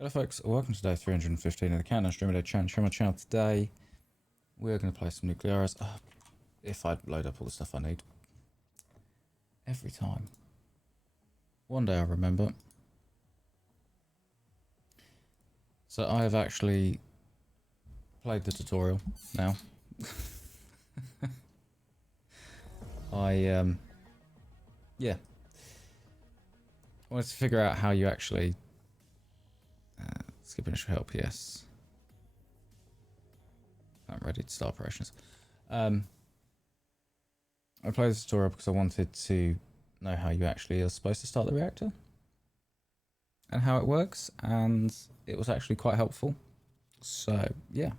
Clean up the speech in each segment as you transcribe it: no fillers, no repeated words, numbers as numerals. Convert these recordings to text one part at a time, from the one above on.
Hello folks, welcome to day 315 of the Countdown Stream at my channel. Today we're going to play some Nuclearis. If I load up all the stuff I need. Every time. One day I'll remember. So I have actually played the tutorial now. Yeah. I wanted to figure out how you actually... skip initial help, yes. I'm ready to start operations. I played the tutorial because I wanted to know how you actually are supposed to start the reactor and how it works, and it was actually quite helpful. So yeah,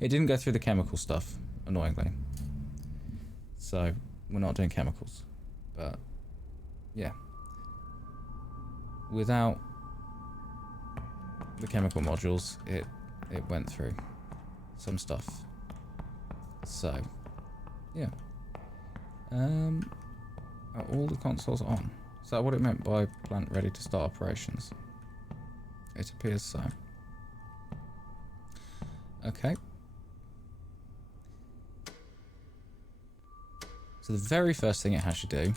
it didn't go through the chemical stuff, annoyingly, so we're not doing chemicals. But yeah, without the chemical modules, it went through some stuff. So yeah, are all the consoles on? Is that what it meant by plant ready to start operations? It appears so. Okay. So the very first thing it has you do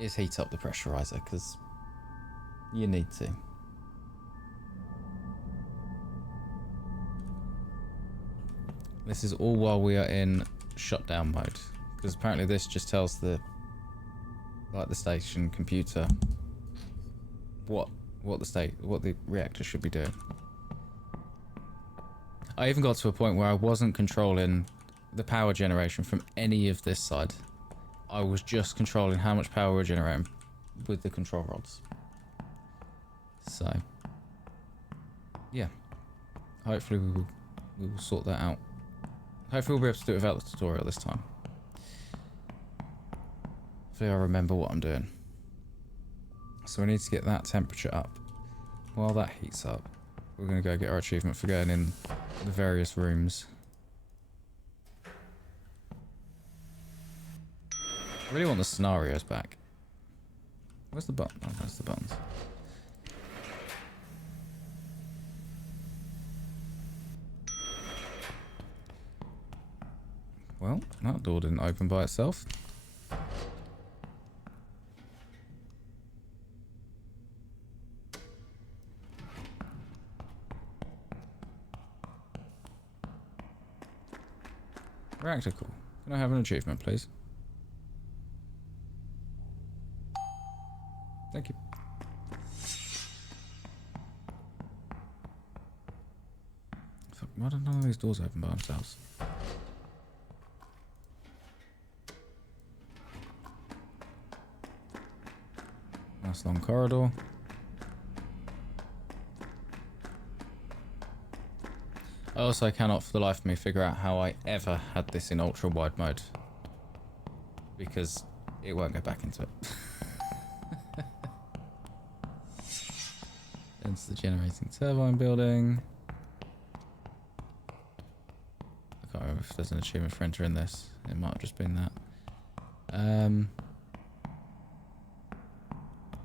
is heat up the pressurizer, because you need to. This is all while we are in shutdown mode, because apparently this just tells the station computer what the reactor should be doing. I even got to a point where I wasn't controlling the power generation from any of this side. I was just controlling how much power we're generating with the control rods. So yeah, hopefully we will sort that out. Hopefully we'll be able to do it without the tutorial this time. Hopefully I remember what I'm doing. So we need to get that temperature up. While that heats up, we're going to go get our achievement for going in the various rooms. I really want the scenarios back. Where's the button? Oh, there's the buttons. Well, that door didn't open by itself. Reactor core. Can I have an achievement, please? Thank you. Fuck, why don't none of these doors open by themselves? Nice long corridor. I also cannot for the life of me figure out how I ever had this in ultra wide mode, because it won't go back into it. Into the generating turbine building. I can't remember if there's an achievement for entering this. It might have just been that.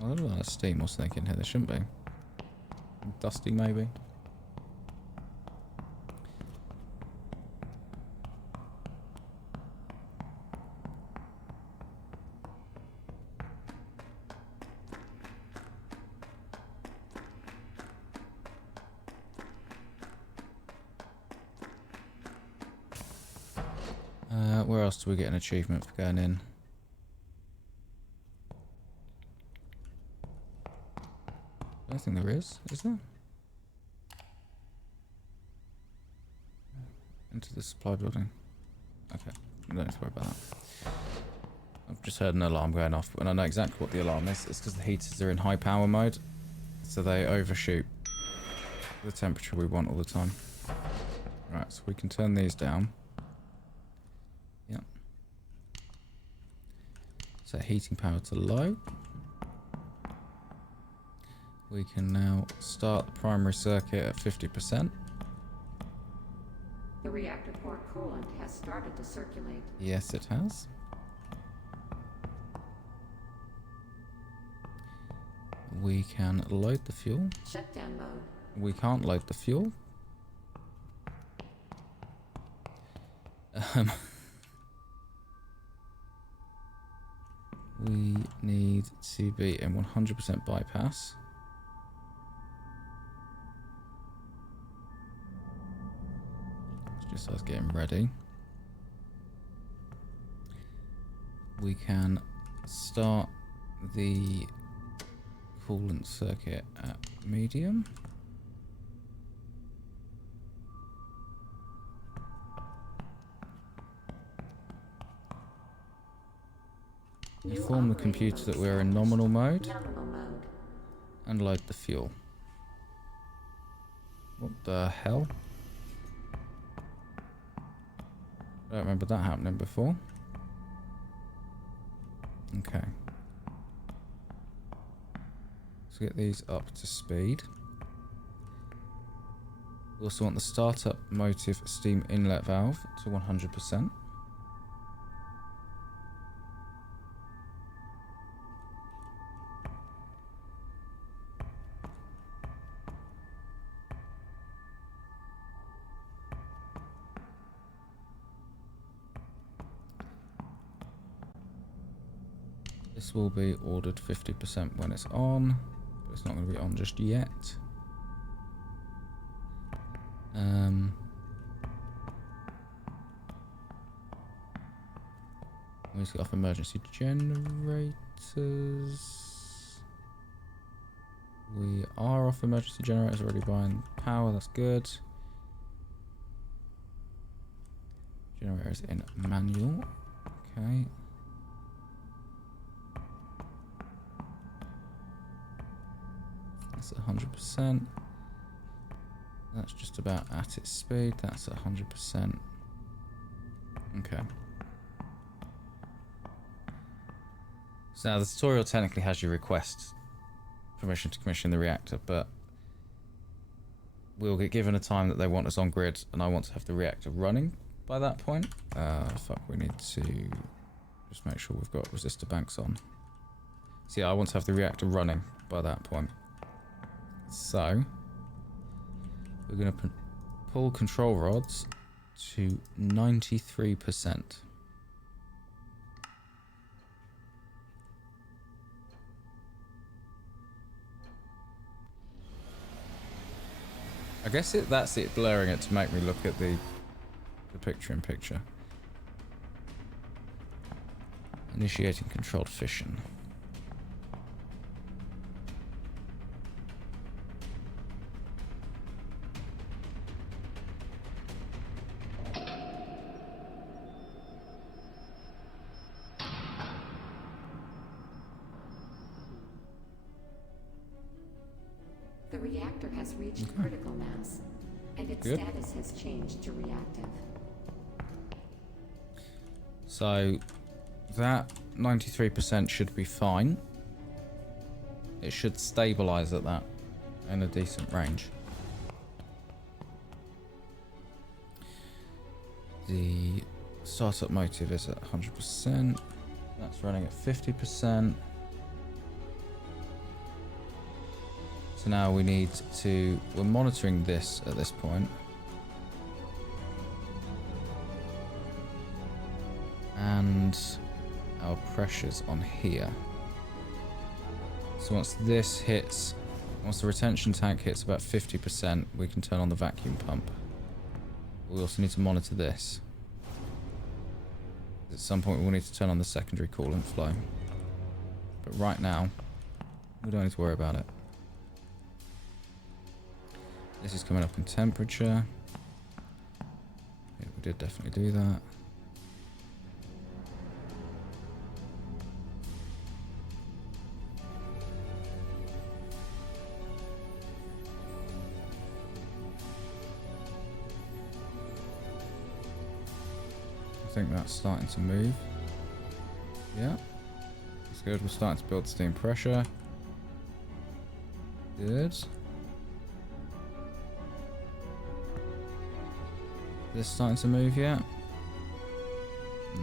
I don't know, that's steam or something in here. There shouldn't be. Dusty maybe. Where else do we get an achievement for going in? I don't think there is there? Into the supply building. Okay, we don't need to worry about that. I've just heard an alarm going off, and I know exactly what the alarm is. It's because the heaters are in high power mode, so they overshoot the temperature we want all the time. Right, so we can turn these down. Yep. Set heating power to low. We can now start the primary circuit at 50%. The reactor core coolant has started to circulate. Yes, it has. We can load the fuel. Shutdown mode. We can't load the fuel. We need to be in 100% bypass. Just us getting ready. We can start the coolant circuit at medium. Inform the computer that we're in nominal mode. Nominal mode. And load the fuel. What the hell? I don't remember that happening before. Okay. Let's get these up to speed. We also want the startup motive steam inlet valve to 100%. This will be ordered 50% when it's on, but it's not going to be on just yet. We need to get off emergency generators. We are off emergency generators, already buying power, that's good. Generators in manual, okay. That's at 100%. That's just about at its speed. That's at 100%. Okay. So now the tutorial technically has you request permission to commission the reactor, but we'll get given a time that they want us on grid, and I want to have the reactor running by that point. Fuck, we need to just make sure we've got resistor banks on. So yeah, I want to have the reactor running by that point. So, we're going to pull control rods to 93%. I guess that's it blurring it to make me look at the picture-in-picture. Initiating controlled fission. The reactor has reached critical mass, and its Good. status has changed to reactive. So that 93% should be fine. It should stabilize at that in a decent range. The startup motive is at 100%. That's running at 50%. So now we need to, we're monitoring this at this point. And our pressure's on here. So once this hits, once the retention tank hits about 50%, we can turn on the vacuum pump. We also need to monitor this. At some point we'll need to turn on the secondary coolant flow. But right now, we don't need to worry about it. This is coming up in temperature. Yeah, we did definitely do that. I think that's starting to move. Yeah. That's good. We're starting to build steam pressure. Good. This starting to move yet?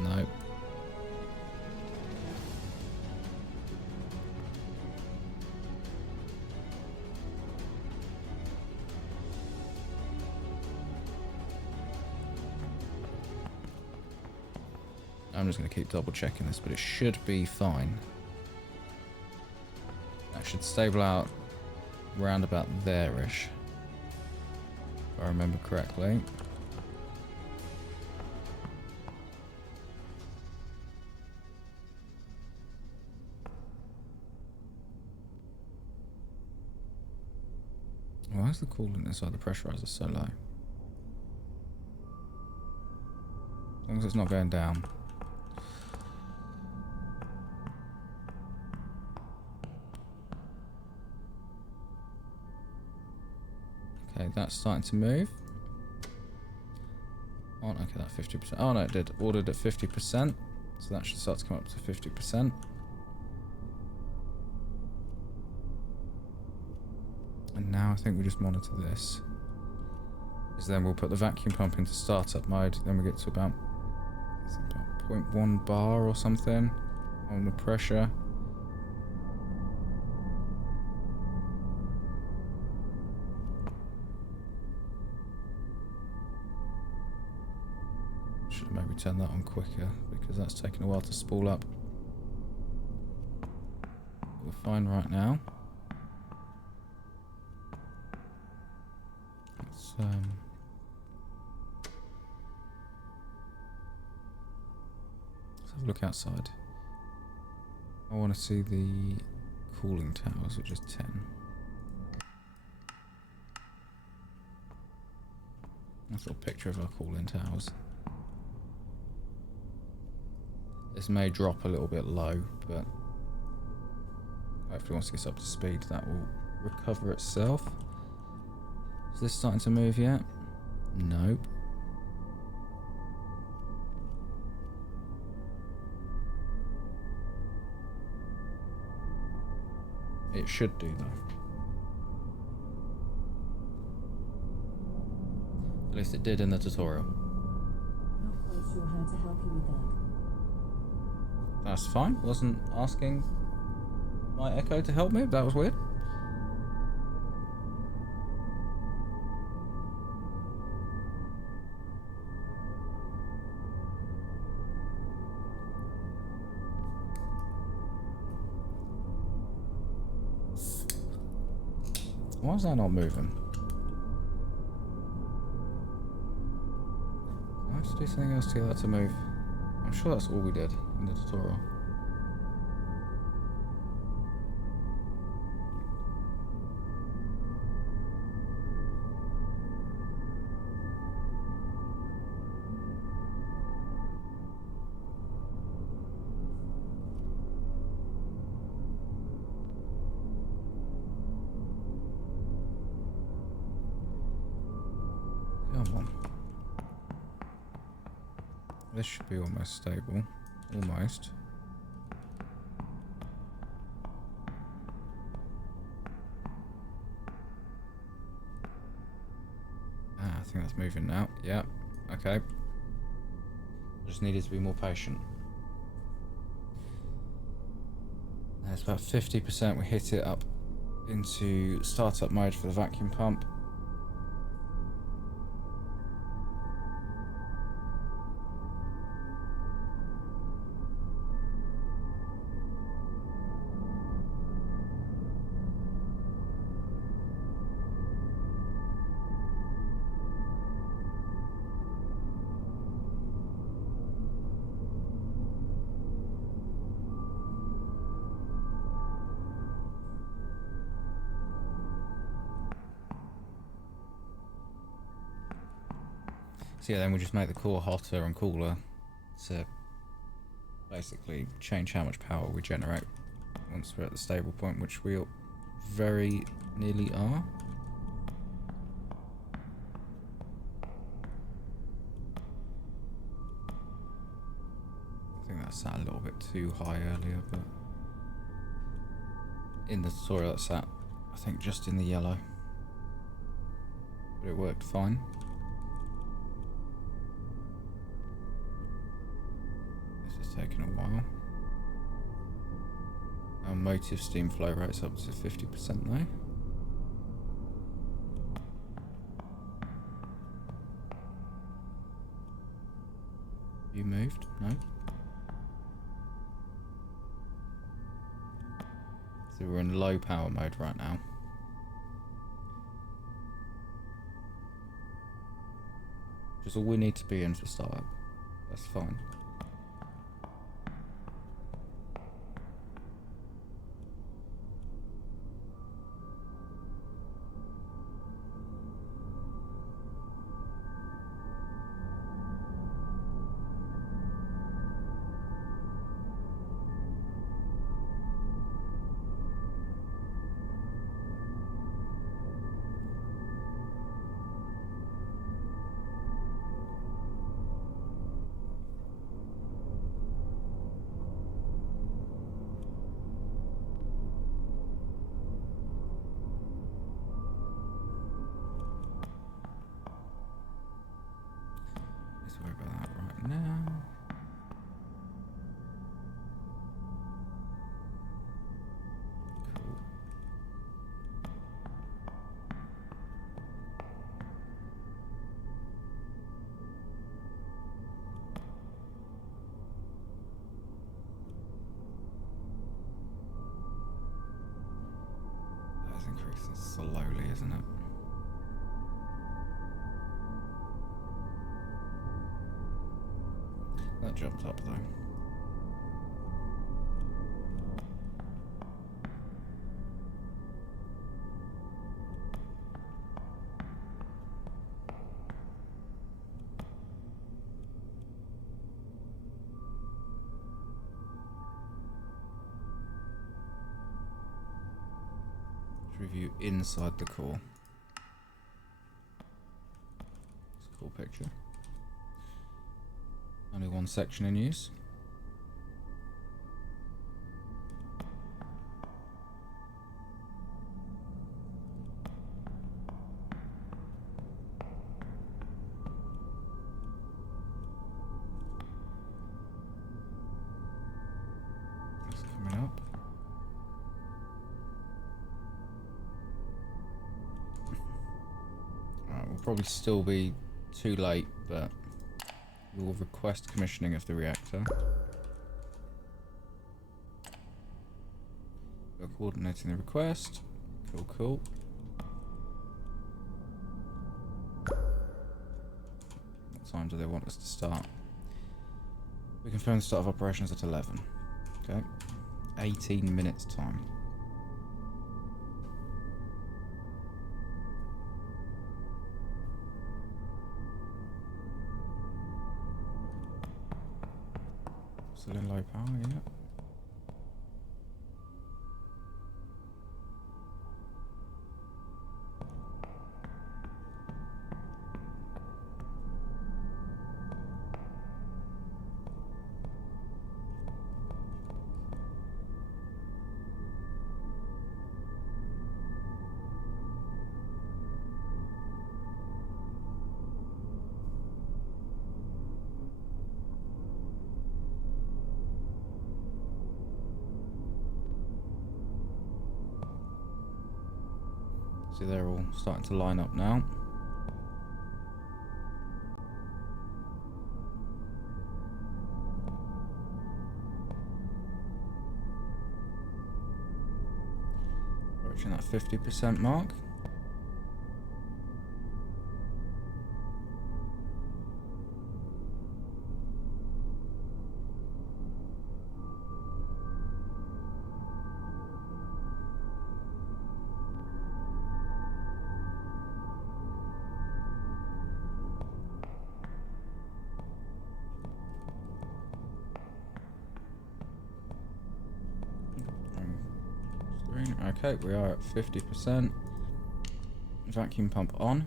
Nope. I'm just going to keep double checking this, but it should be fine. That should stable out round about there-ish, if I remember correctly. Why is the coolant inside the pressurizer so low? As long as it's not going down. Okay, that's starting to move. Oh, okay, that 50%. Oh no, it did. Ordered at 50%. So that should start to come up to 50%. And now I think we just monitor this. Because then we'll put the vacuum pump into startup mode. Then we get to about 0.1 bar or something on the pressure. Should maybe turn that on quicker because that's taking a while to spool up. We're fine right now. Let's have a look outside. I want to see the cooling towers, which is 10. Nice little picture of our cooling towers. This may drop a little bit low, but hopefully once it gets up to speed that will recover itself. Is this starting to move yet? Nope. It should do though. At least it did in the tutorial. Not quite sure how to help you with that. That's fine. Wasn't asking my Echo to help me. That was weird. Why is that not moving? Do I have to do something else to get that to move? I'm sure that's all we did in the tutorial. Come on. This should be almost stable. Almost. I think that's moving now. Yeah. Okay. Just needed to be more patient. That's about 50%. We hit it up into startup mode for the vacuum pump. So yeah, then we just make the core hotter and cooler to basically change how much power we generate once we're at the stable point, which we very nearly are. I think that sat a little bit too high earlier, but in the tutorial that sat, I think, just in the yellow. But it worked fine. Taking a while. Our motive steam flow rate's up to 50% though. You moved? No? So we're in low power mode right now. Which is all we need to be in for startup. That's fine. Let's worry about that right now. Cool. That's increasing slowly, isn't it? That jumped up though. Let's review inside the core. It's a cool picture. Only one section in use. That's coming up. Alright, we'll probably still be too late, but we will request commissioning of the reactor. We're coordinating the request. Cool, cool. What time do they want us to start? We confirm the start of operations at 11. Okay. 18 minutes time. Still in low power, yeah. See, they're all starting to line up now. Approaching that 50% mark. Okay, we are at 50%. Vacuum pump on.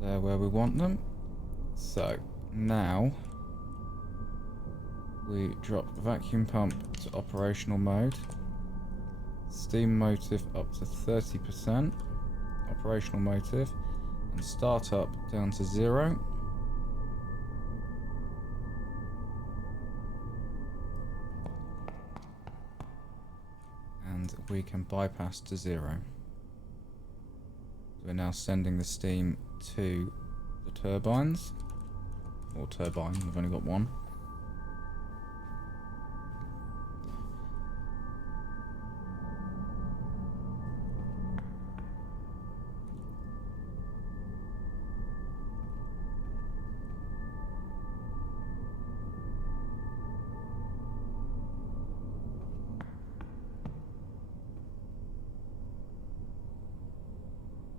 They're where we want them. So now we drop the vacuum pump to operational mode. Steam motive up to 30%. Operational motive. And startup down to 0. And we can bypass to 0. We're now sending the steam to the turbines. Or turbine, we've only got one.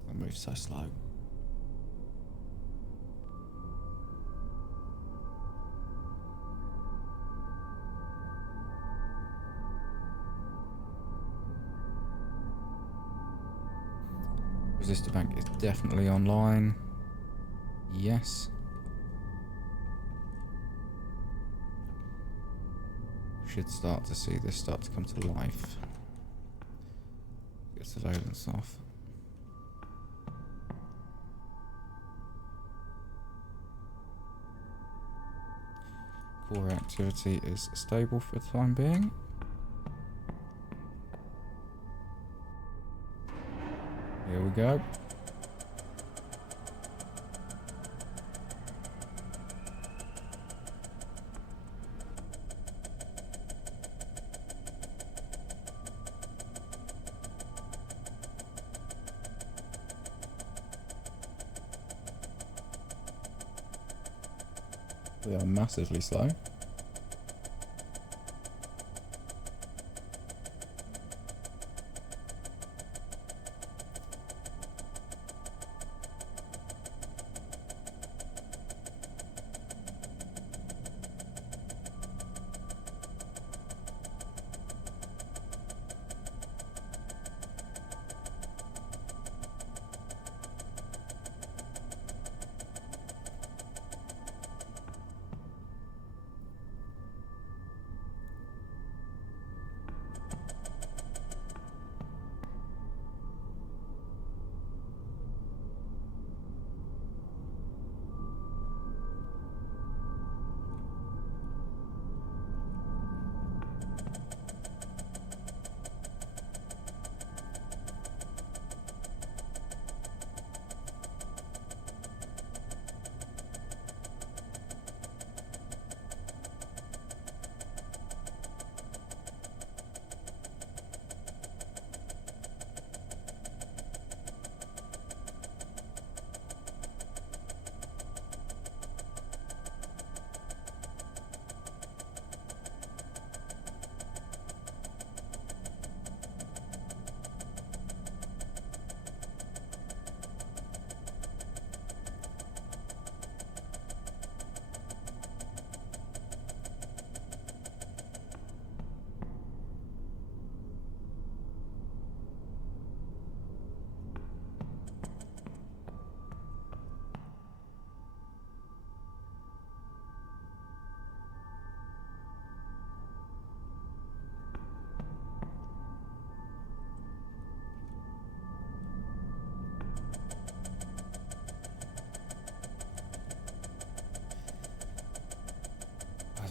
That moves so slow. Resistor bank is definitely online. Yes. Should start to see this start to come to life. Get surveillance off. Core activity is stable for the time being. Here we go. We are massively slow.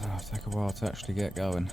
It'll take a while to actually get going.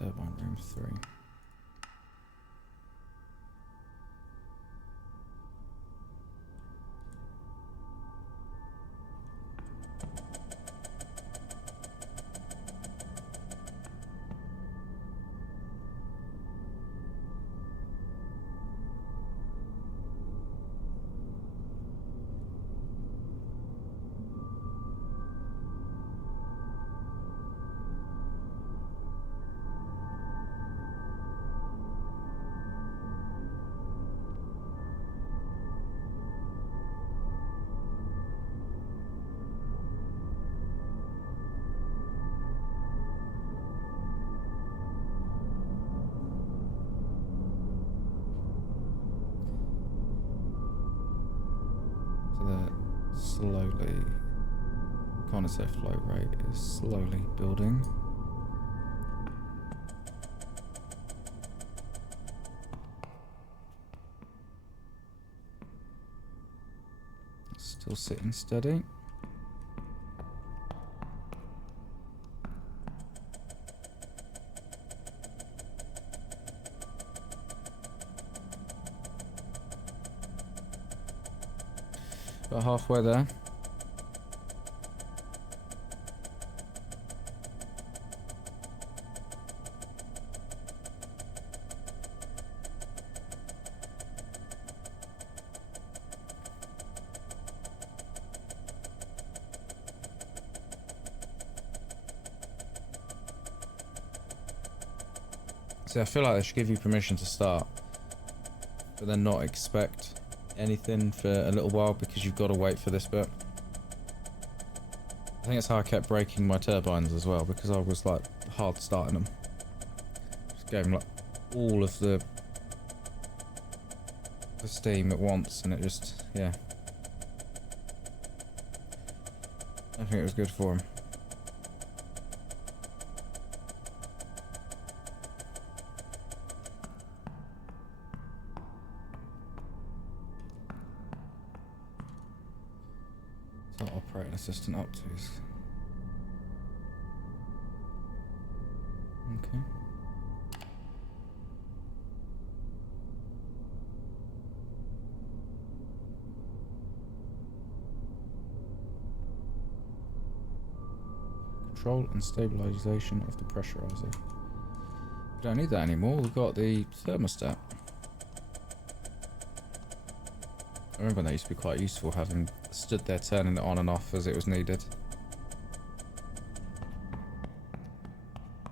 Turbine room 3. Slowly, condensate flow rate is slowly building. Still sitting steady. About halfway there. See, I feel like they should give you permission to start, but then not expect anything for a little while because you've got to wait for this bit. I think that's how I kept breaking my turbines as well, because I was like hard starting them. Just gave them like all of the steam at once, and it just, yeah. I think it was good for them. Operating assistant up to. Okay. Control and stabilization of the pressurizer. We don't need that anymore. We've got the thermostat. I remember that used to be quite useful, having stood there turning it on and off as it was needed.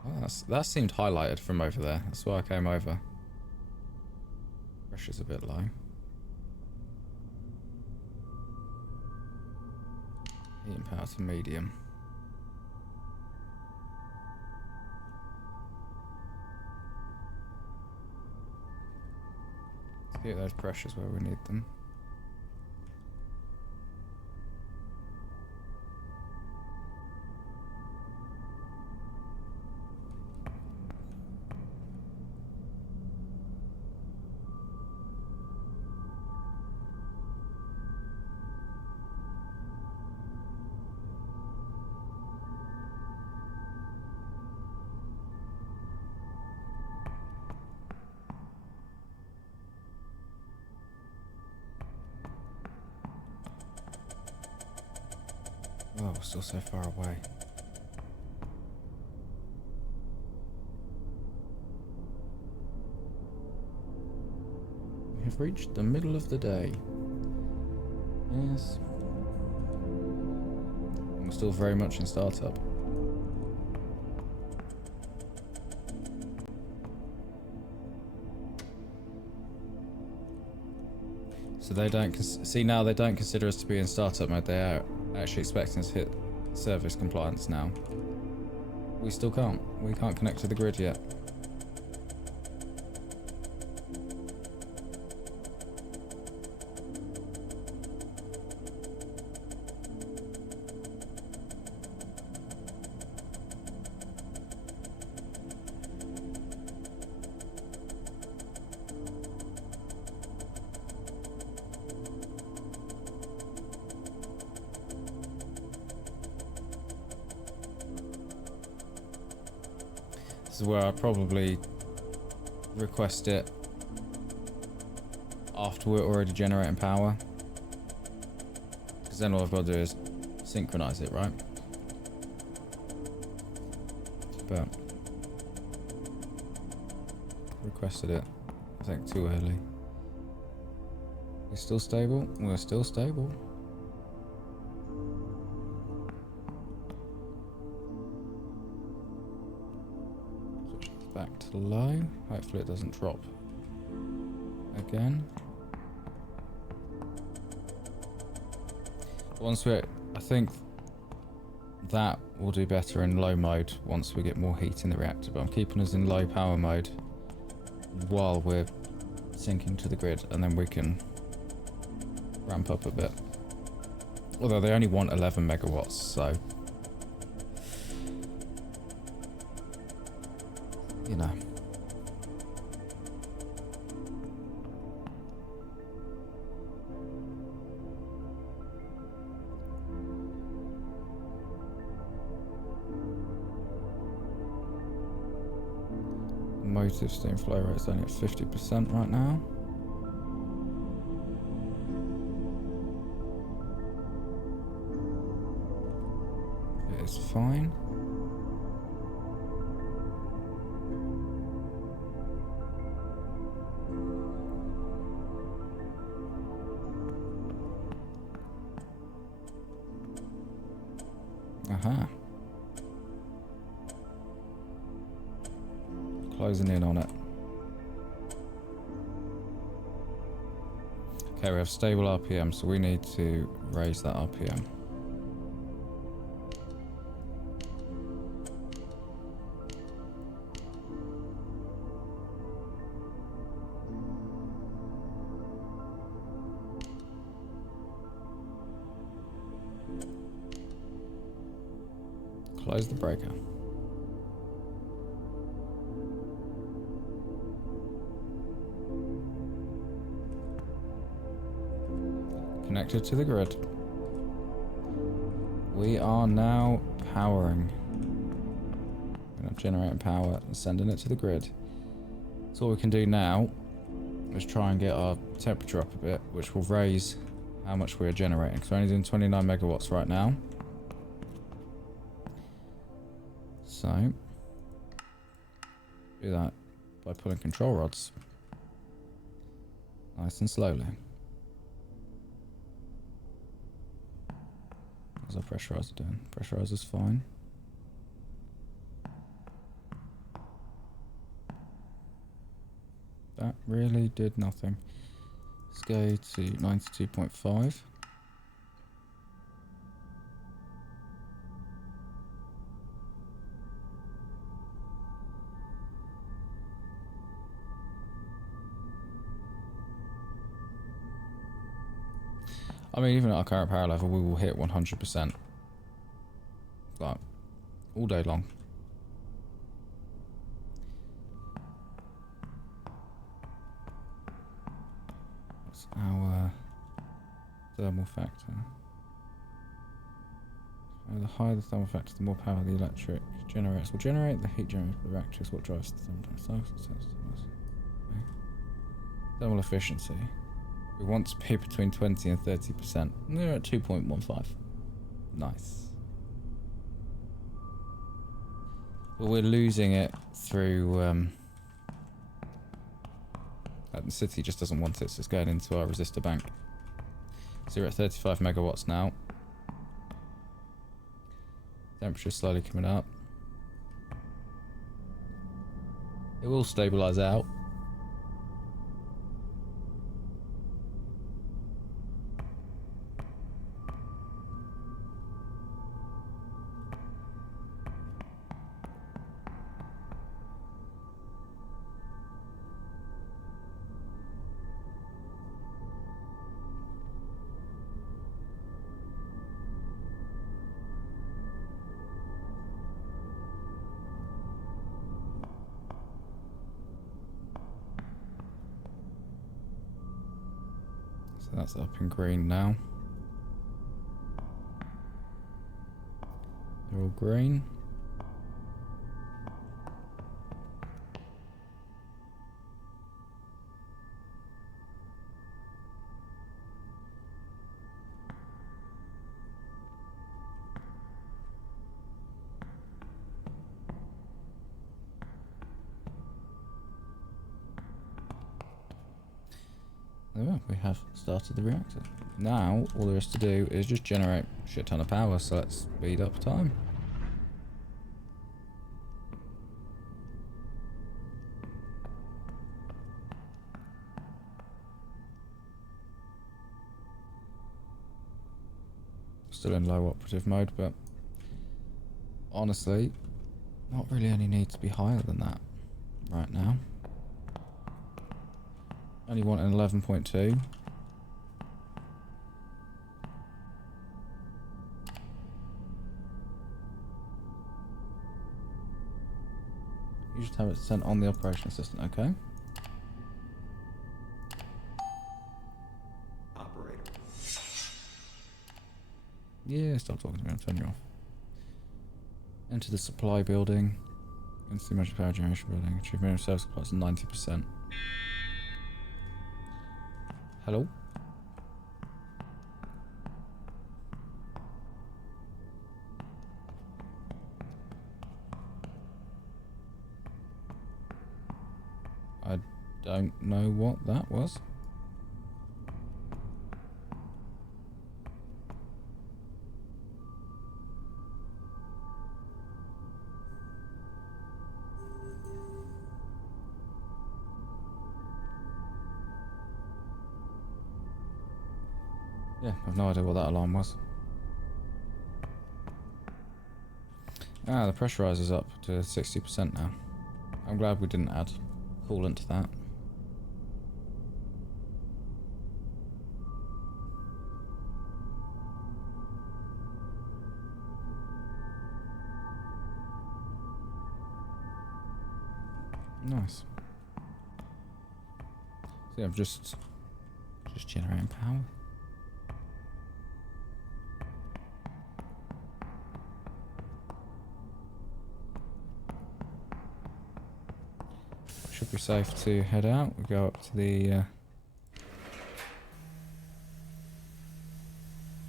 Oh, that seemed highlighted from over there. That's why I came over. Pressure's a bit low. Heating power to medium. Let's get those pressures where we need them. Oh, we're still so far away. We have reached the middle of the day. Yes. And we're still very much in startup. So they don't see now. They don't consider us to be in startup mode. They are actually expecting us to hit service compliance now. We still can't. We can't connect to the grid yet. This is where I probably request it after we're already generating power. Because then all I've got to do is synchronize it, right? But requested it, I think, too early. We're still stable? We're still stable. Switch back to low. Hopefully it doesn't drop again. Once we're, I think that will do better in low mode once we get more heat in the reactor, but I'm keeping us in low power mode while we're syncing to the grid, and then we can ramp up a bit. Although they only want 11 megawatts, so you know. Motive steam flow rate is only at 50% right now. It is fine. Aha. Closing in on it. Okay, we have stable RPM, so we need to raise that RPM. Close the breaker. Connected to the grid. We are now powering. We're generating power and sending it to the grid. So all we can do now is try and get our temperature up a bit, which will raise how much we're generating. So we're only doing 29 megawatts right now. So do that by pulling control rods nice and slowly. How's our pressurizer doing? Pressurizer's fine. That really did nothing. Let's go to 92.5. I mean, even at our current power level, we will hit 100%. Like, all day long. What's our thermal factor? The higher the thermal factor, the more power the electric generates. Will generate the heat generated by the reactor is what drives the thermal. Okay. Thermal efficiency. We want to be between 20 and 30%. They're at 2.15. Nice. But we're losing it through... the city just doesn't want it, so it's going into our resistor bank. So we're at 35 megawatts now. Temperature slowly coming up. It will stabilize out. So that's up in green now. They're all green. Oh, we have started the reactor. Now, all there is to do is just generate a shit ton of power, so let's speed up time. Still in low operative mode, but honestly, not really any need to be higher than that right now. Only want an 11.2. You just have it sent on the operation assistant, okay? Operator. Yeah, stop talking to me, I'll turn you off. Enter the supply building. Into the emergency power generation building. Achievement of service plus 90%. Hello? I don't know what that was. Yeah, I've no idea what that alarm was. Ah, the pressurizer's up to 60% now. I'm glad we didn't add coolant to that. Nice. So yeah, I'm just generating power. Should be safe to head out. We go up to the.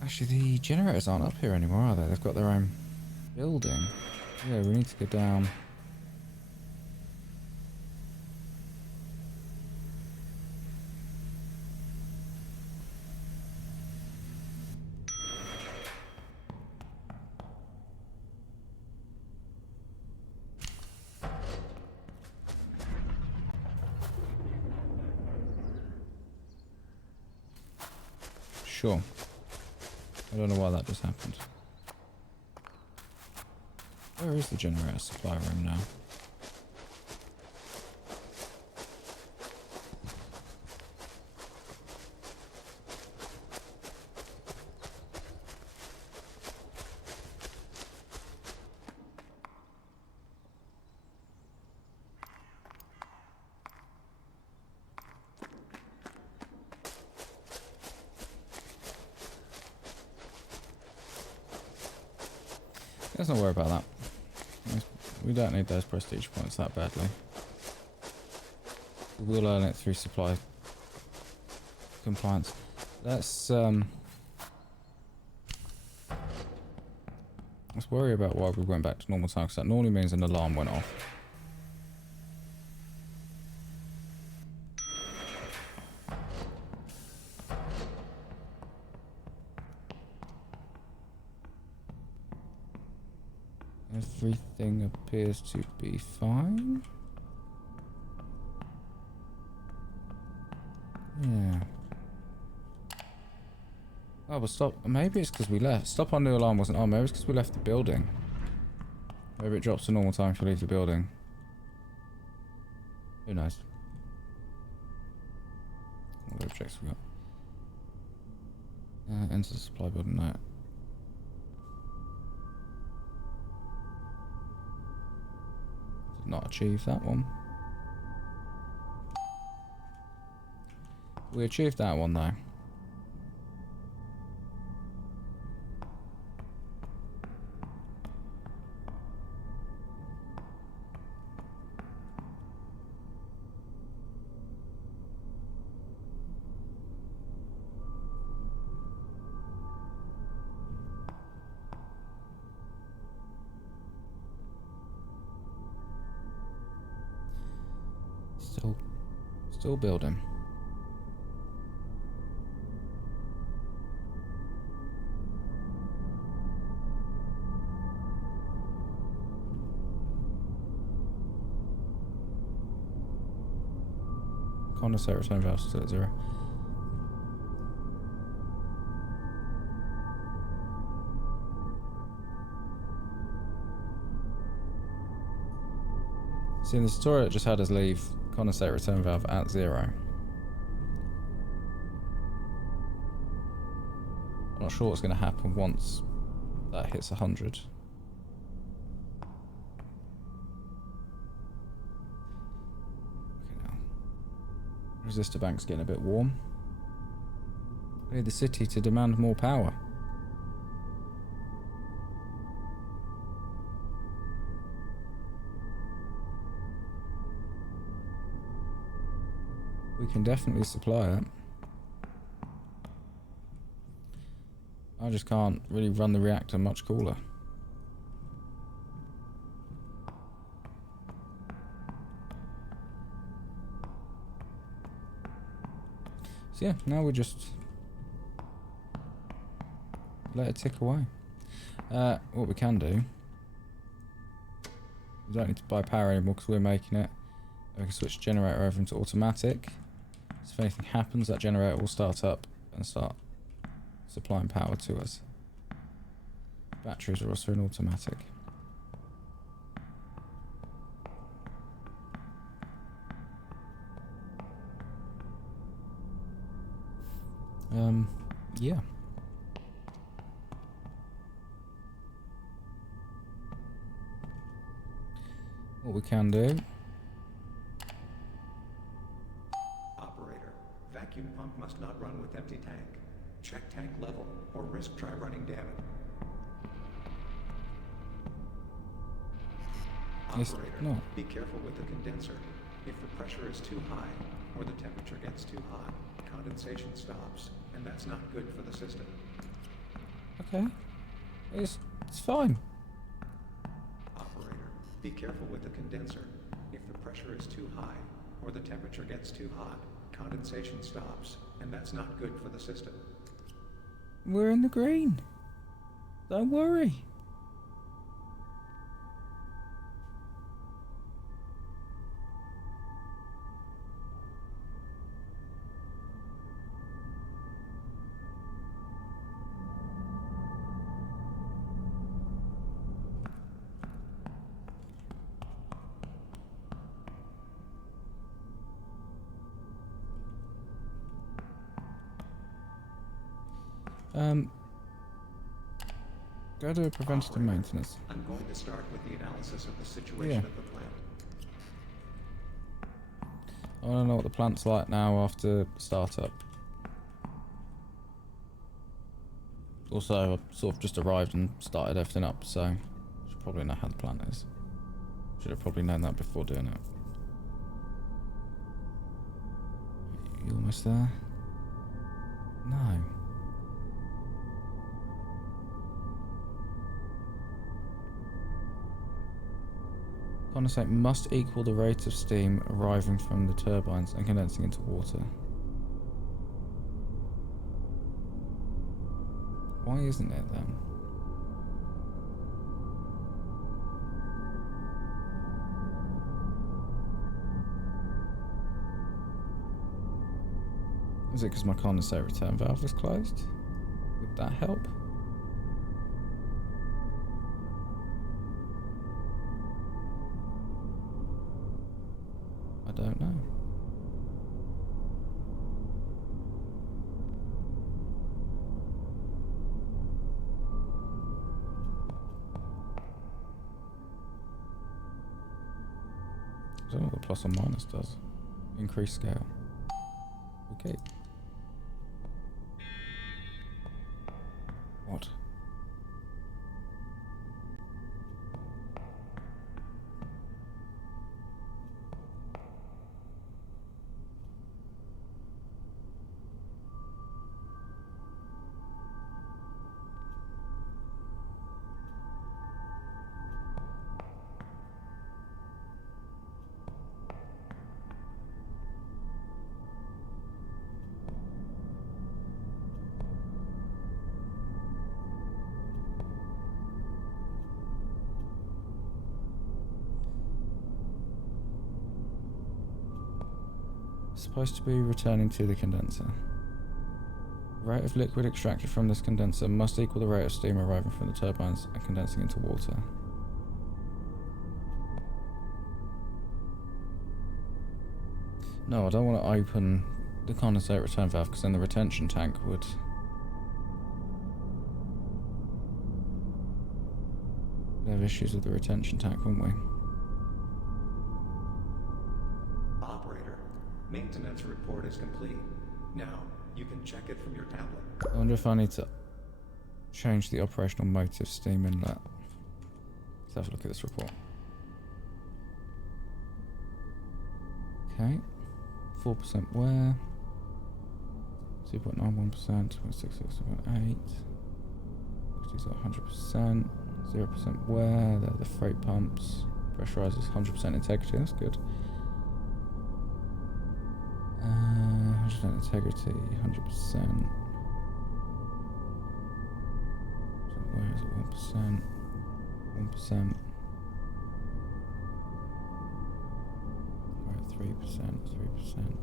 Actually, the generators aren't up here anymore, are they? They've got their own building. Yeah, we need to go down. Sure. I don't know why that just happened. Where is the generator supply room now? Let's not worry about that. We don't need those prestige points that badly. We'll earn it through supply compliance. Let's worry about why we went back to normal time, because that normally means an alarm went off. Everything appears to be fine. Yeah. Oh, but stop. Maybe it's because we left. Stop on new alarm wasn't on. Maybe it's because we left the building. Maybe it drops to normal time if you leave the building. Who knows? What objects we got? Enter the supply building now. Did not achieve that one. We achieved that one though. Still building. Condensate return valve still at 0. See, in the tutorial it just had us leave condensate return valve at 0. I'm not sure what's going to happen once that hits 100. Okay, now. Resistor bank's getting a bit warm. I need the city to demand more power. We can definitely supply it. I just can't really run the reactor much cooler. So yeah, now we just let it tick away. What we can do, we don't need to buy power anymore because we're making it. We can switch generator over into automatic. So if anything happens, that generator will start up and start supplying power to us. Batteries are also in automatic. Yeah. What we can do. Operator, vacuum pump must not run with empty tank. Check tank level or risk try running damage. Yes, Operator, no. be careful with the condenser. If the pressure is too high or the temperature gets too hot, condensation stops, and that's not good for the system. Okay. It's fine. Operator, be careful with the condenser. If the pressure is too high or the temperature gets too hot, condensation stops, and that's not good for the system. We're in the green. Don't worry. Go to preventative Operator, maintenance. I'm going to start with the analysis of the situation of the plant. I want to know what the plant's like now after startup. Also, I sort of just arrived and started everything up, so I should probably know how the plant is. Should have probably known that before doing it. You almost there? No. Condensate must equal the rate of steam arriving from the turbines and condensing into water. Why isn't it then? Is it because my condensate return valve is closed? Would that help? I don't know. I don't know what the plus or minus does. Increase scale. Okay. What? Supposed to be returning to the condenser. The rate of liquid extracted from this condenser must equal the rate of steam arriving from the turbines and condensing into water. No, I don't want to open the condensate return valve because then the retention tank would... We'd have issues with the retention tank, wouldn't we? Operator, maintenance report is complete. Now, you can check it from your tablet. I wonder if I need to change the operational motive steam inlet. Let's have a look at this report. Okay. 4% wear. 2.91%, 26.8. 100%. 0% wear. They're the freight pumps. Pressurizers, 100% integrity. That's good. 100% integrity, 100%. Where is it? 1%. 1%. We're at 3%. 3%.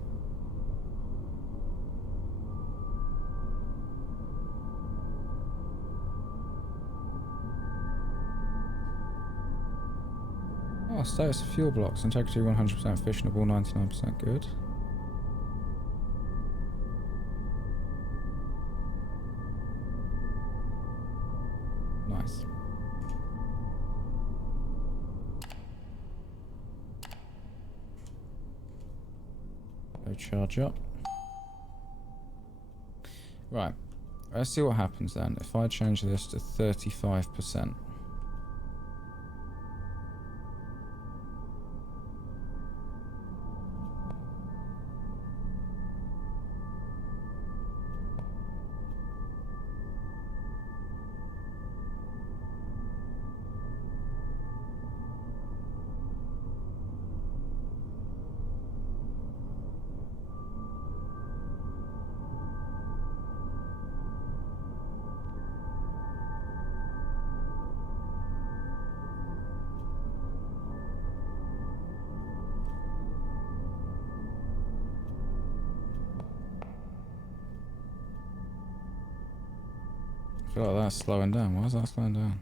Oh, status of fuel blocks. Integrity 100% fissionable, 99% good. Nice. Go charge up. Right. Let's see what happens then. If I change this to 35%. I feel like that's slowing down. Why is that slowing down?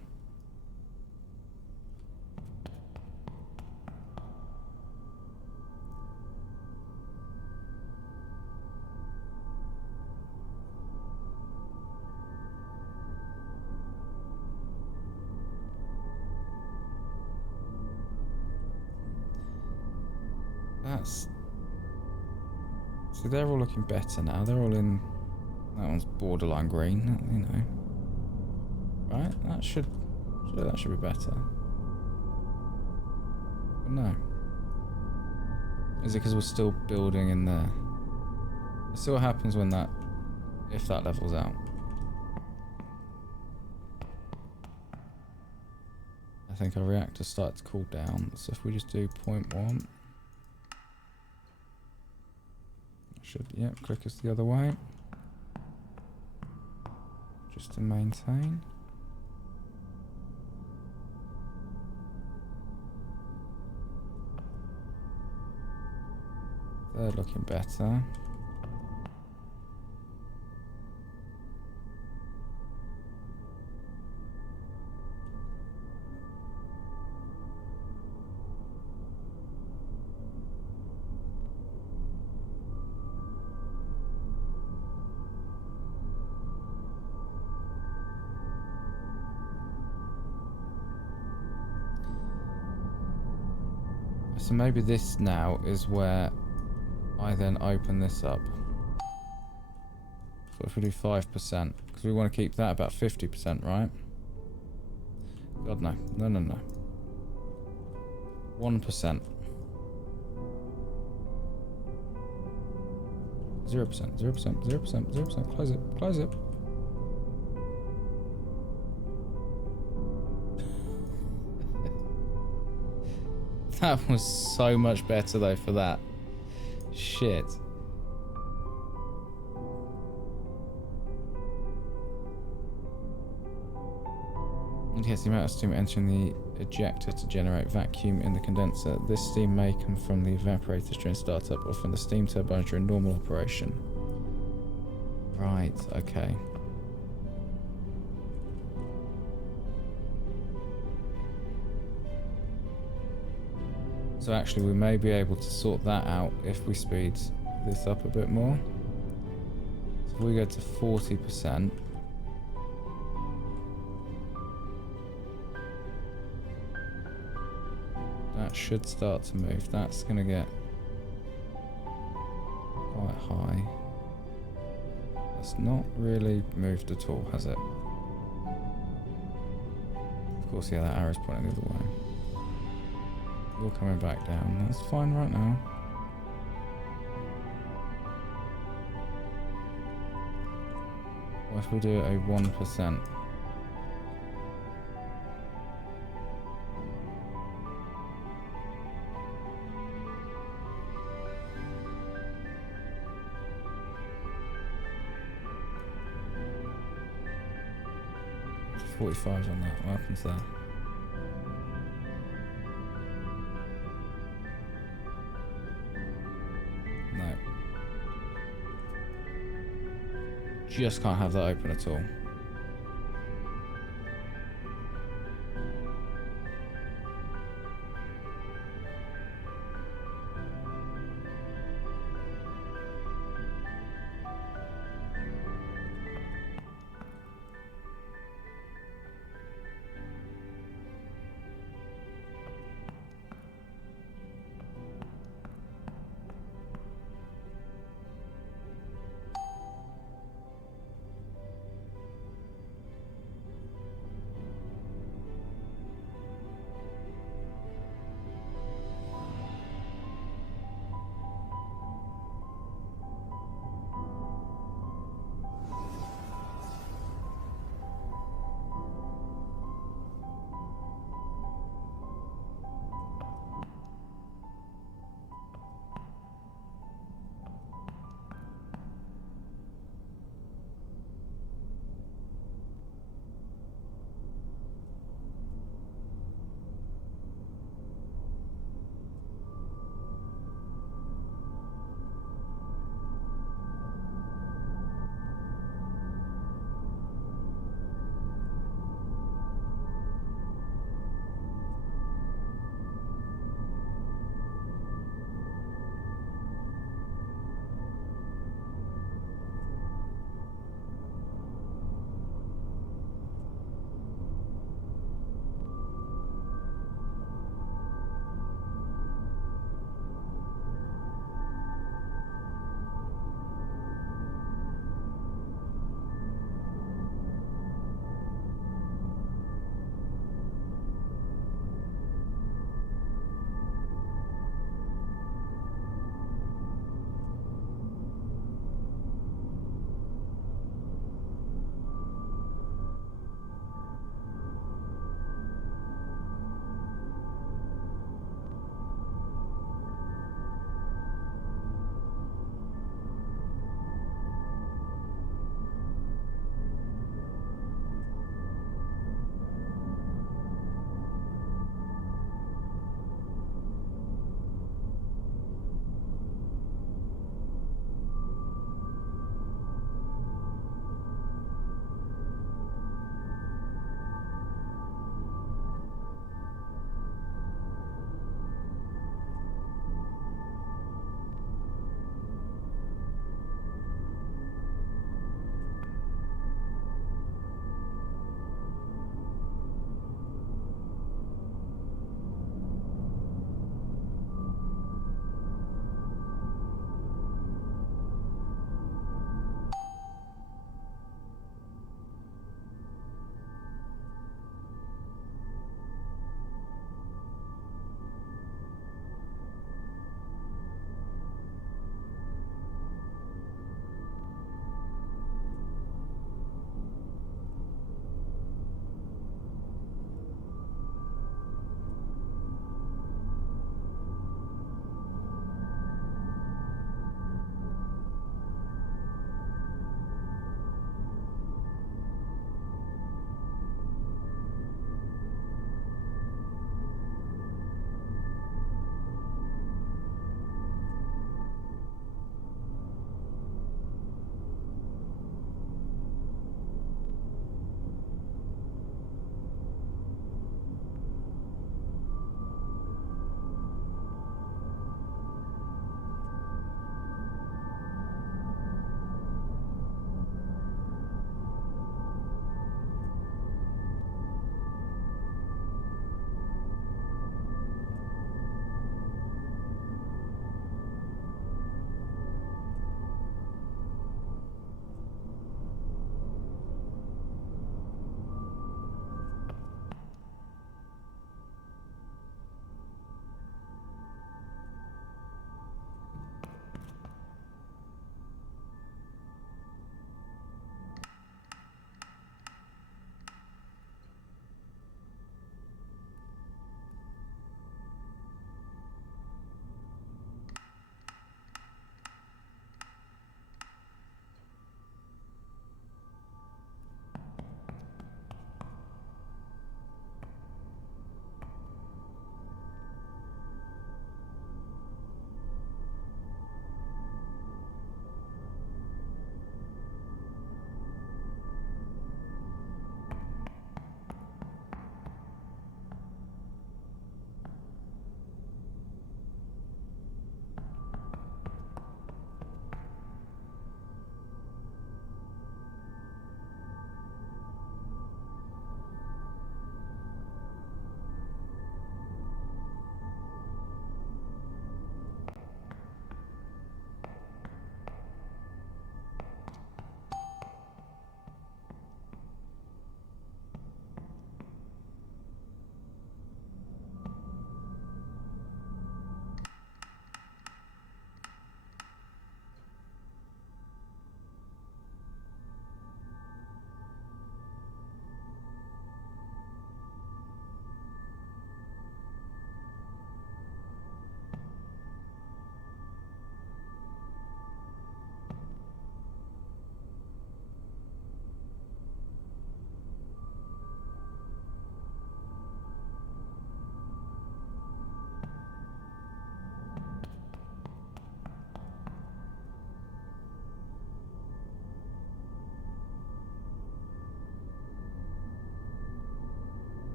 That's... See, they're all looking better now. They're all in... That one's borderline green, you know. Right? That should be better. But no. Is it because we're still building in there? Let's see what happens when that... If that levels out. I think our reactor starts to cool down. So if we just do 0.1... Should, yep, click us the other way. Just to maintain. They're looking better. So maybe this now is where I then open this up. So if we do 5%, because we want to keep that about 50%, right? God, no. No, no, no. 1%. 0%, 0%, 0%, 0%. Close it, close it. That was so much better though for that. Shit. Yes, the amount of steam entering the ejector to generate vacuum in the condenser. This steam may come from the evaporators during startup or from the steam turbines during normal operation. Right, okay. So actually we may be able to sort that out if we speed this up a bit more. So if we go to 40%. That should start to move. That's going to get quite high. That's not really moved at all, has it? Of course, yeah, that arrow's pointing the other way. You're coming back down. That's fine right now. What if we do a 1%? $45 on that. What happens there? No. Just can't have that open at all.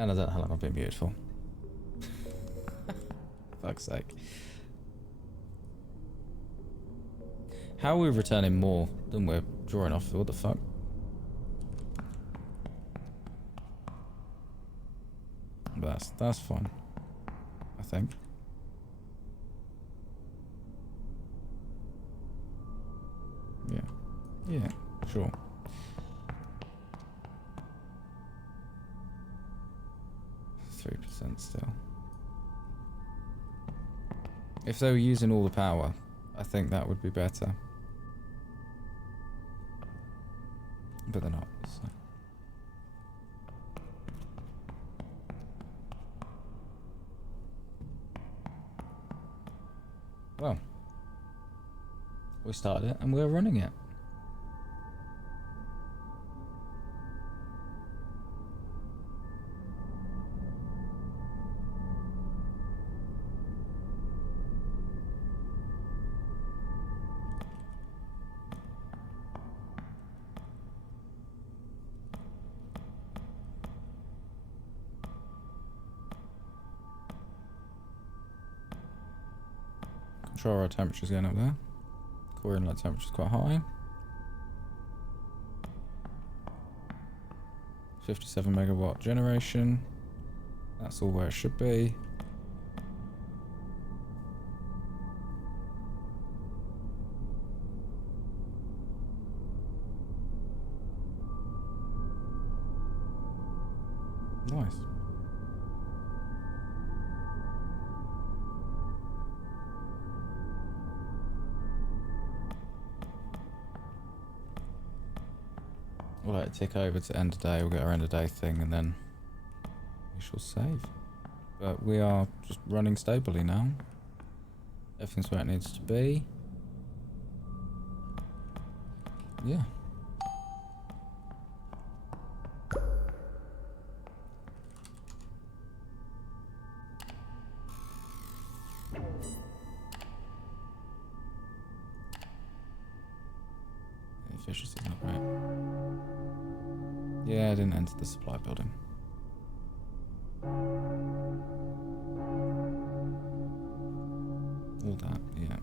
And I don't know how long I've been beautiful. Fuck's sake. How are we returning more than we're drawing off? What the fuck? That's fine. I think. Yeah. Yeah, sure. %3 still. If they were using all the power, I think that would be better. But they're not, so. Well, we started it and we're running it. Control rod temperature's going up there. Core inlet temperature's quite high. 57 megawatt generation. That's all where it should be. Nice. We'll let it tick over to end of day. We'll get our end of day thing and then we shall save. But we are just running stably now. Everything's where it needs to be. Yeah. Efficiency's not great. Yeah, I didn't enter the supply building. All that, yeah.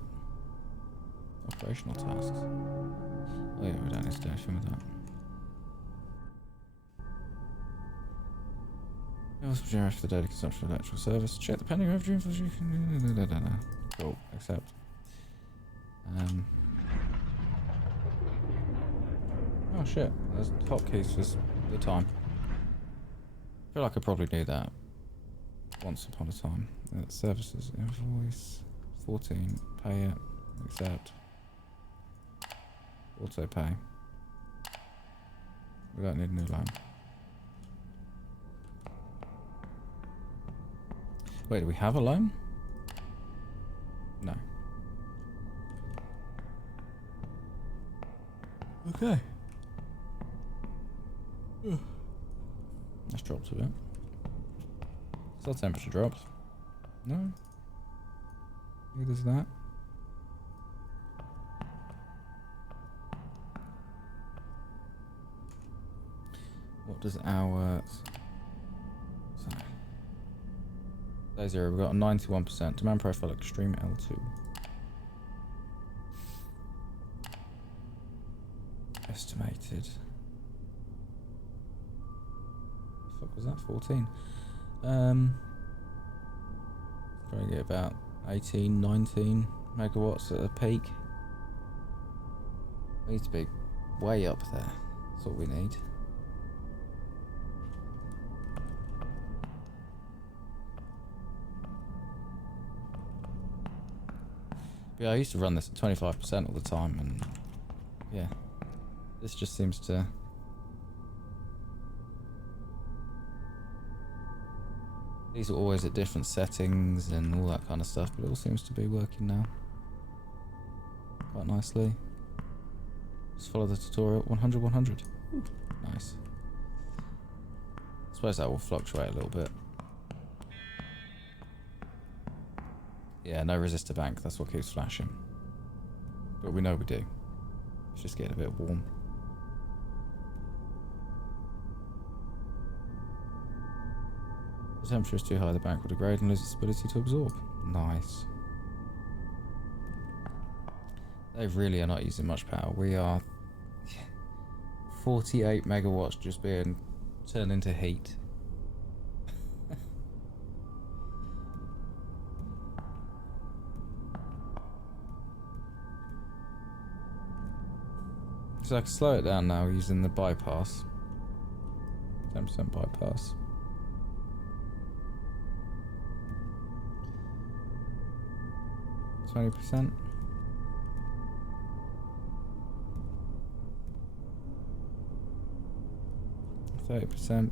Operational tasks. Oh yeah, we don't need to do anything with that. Else will generate for the data consumption of electrical service. Check the pending revenue information. Cool, accept. Oh shit, there's hotkeys for the time. I feel like I probably do that once upon a time. Services, invoice, 14, pay it, accept, auto pay. We don't need a new loan. Wait, do we have a loan? No. Okay. That's dropped a bit. Still temperature drops. No. Neither is that. What does our... So, day 0, we've got a 91%. Demand profile extreme L2. Estimated. What was that? 14. Probably get about 18, 19 megawatts at a peak. We need to be way up there. That's what we need. Yeah, I used to run this at 25% all the time, and yeah, this just seems to... These are always at different settings and all that kind of stuff, but it all seems to be working now quite nicely. Just follow the tutorial. 100, 100. Ooh, nice. I suppose that will fluctuate a little bit. Yeah, no resistor bank. That's what keeps flashing. But we know we do. It's just getting a bit warm. the temperature is too high, the bank will degrade and lose its ability to absorb. Nice. They really are not using much power. We are 48 megawatts just being turned into heat. So I can slow it down now using the bypass. 10% bypass. %. 30%.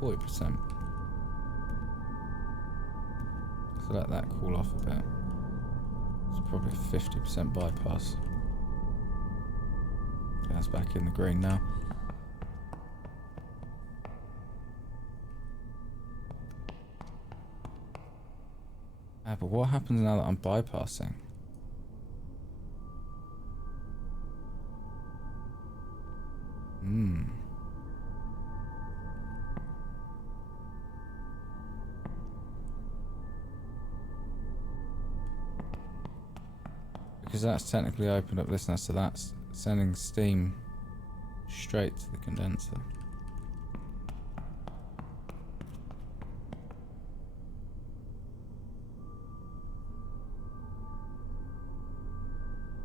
40%. So let that cool off a bit. It's probably 50% bypass. Okay, that's back in the green now. But what happens now that I'm bypassing? Because that's technically opened up this now, so that's sending steam straight to the condenser.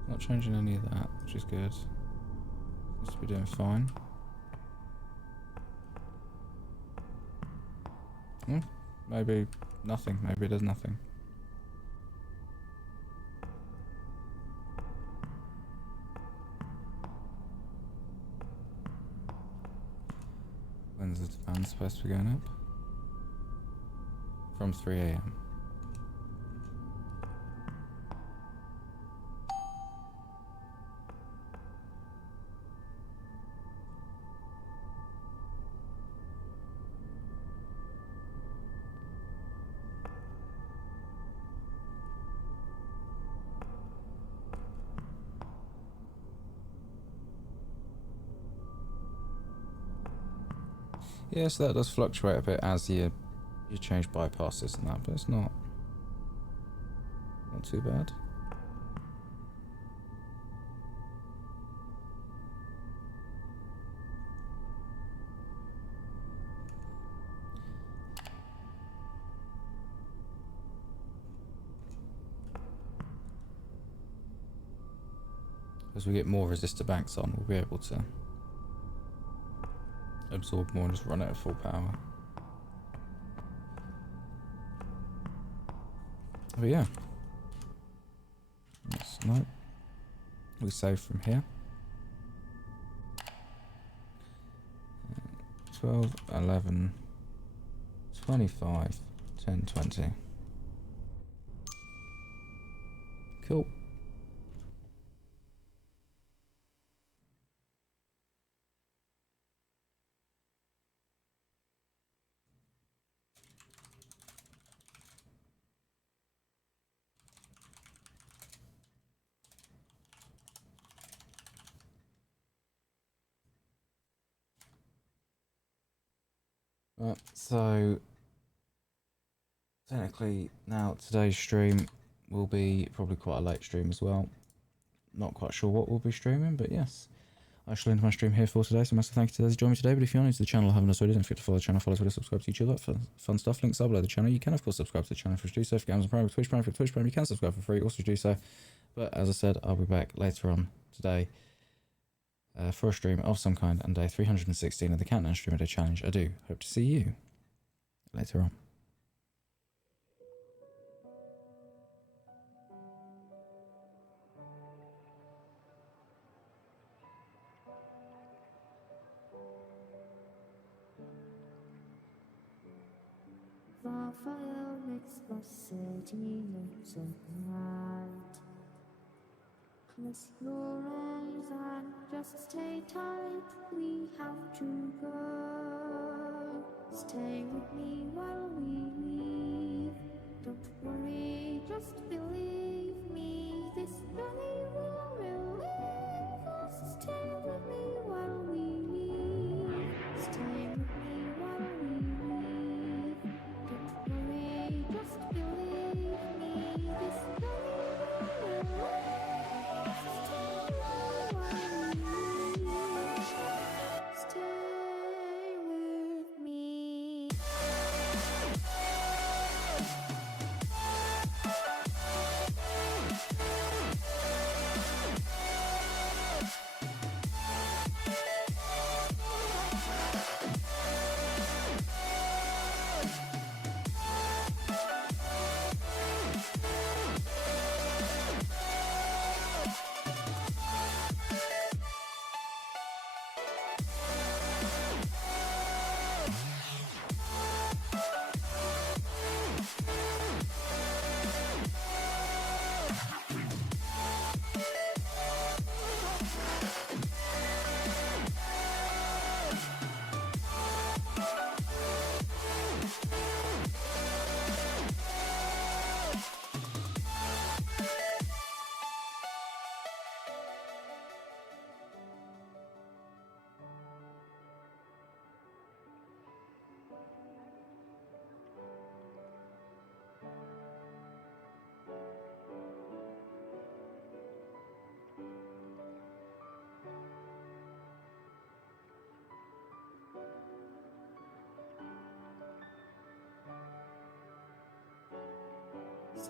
Not changing any of that, which is good. Seems to be doing fine. Maybe nothing. Maybe it does nothing. When's the demand supposed to be going up? From 3 AM. Yeah, so that does fluctuate a bit as you change bypasses and that, but it's not too bad. As we get more resistor banks on, we'll be able to absorb more and just run it at full power. But yeah. No. We save from here. 12, 11, 25, 10, 20. Cool. Right, so technically now today's stream will be probably quite a late stream as well. Not quite sure what we'll be streaming, but yes. I shall end my stream here for today, so massive thank you to those who joined me today. But if you're new to the channel, haven't already, don't forget to follow the channel, follow Twitter, subscribe to YouTube, for fun stuff. Links are below the channel. You can of course subscribe to the channel for do so. If you're Amazon Prime or Twitch Prime, for Twitch Prime, you can subscribe for free, also do so. But as I said, I'll be back later on today for a stream of some kind on day 316 of the Countdown Stream a Day Challenge. I do hope to see you later on. Raphael makes the city look so bright. Close your eyes and just stay tight. We have to go. Stay with me while we leave. Don't worry, just believe me. This journey will relieve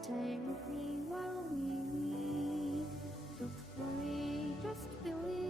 stay with me while we leave. Don't worry, just believe.